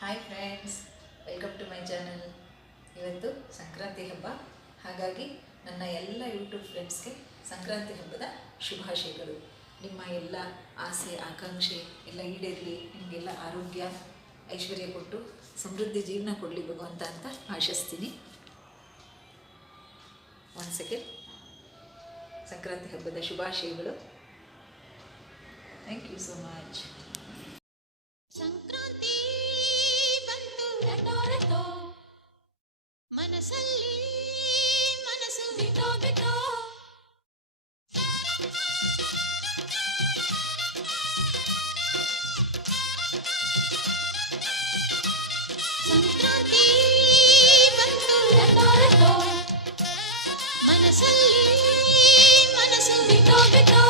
Hi friends welcome to my channel ಇವತ್ತು ಸಂಕ್ರಾಂತಿ ಹಬ್ಬ. ಹಾಗಾಗಿ ನನ್ನ ಎಲ್ಲ ಯೂಟ್ಯೂಬ್ ಫ್ರೆಂಡ್ಸ್ಗೆ ಸಂಕ್ರಾಂತಿ ಹಬ್ಬದ ಶುಭಾಶಯಗಳು. ನಿಮ್ಮ ಎಲ್ಲ ಆಸೆ, ಆಕಾಂಕ್ಷೆ ಎಲ್ಲ ಈಡೇರಲಿ, ನಿಮಗೆಲ್ಲ ಆರೋಗ್ಯ, ಐಶ್ವರ್ಯ ಕೊಟ್ಟು ಸಮೃದ್ಧಿ ಜೀವನ ಕೊಡಲಿ ಭಗವಂತ ಅಂತ ಆಶಿಸ್ತೀನಿ. ಒನ್ ಸೆಕೆಂಡ್ ಸಂಕ್ರಾಂತಿ ಹಬ್ಬದ ಶುಭಾಶಯಗಳು. ಥ್ಯಾಂಕ್ ಯು ಸೋ ಮಚ್ ಮನಸ್ಸಲ್ಲಿ ಮನಸ್ಸು ಬಿಟೋ ಬಿಟೋ ಸಂಕ್ರಾಂತಿ ಬಂತು ರಟೋ ರಟೋ ಮನಸ್ಸಲ್ಲಿ ಮನಸ್ಸು ಬಿಟೋ ಬಿಟೋ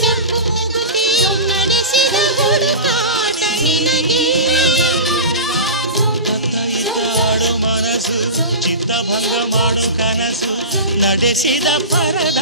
ಜಂಪು ಮೂಗುತಿ ನಡೆಸಿದ ಹುಡುಕಾಟ ನಿನಗೆ ಇದ್ದಾಡು ಮನಸ್ಸು ಚಿತ್ತಭಂಗ ಮಾಡು ಕನಸು ನಡೆಸಿದ ಪರದ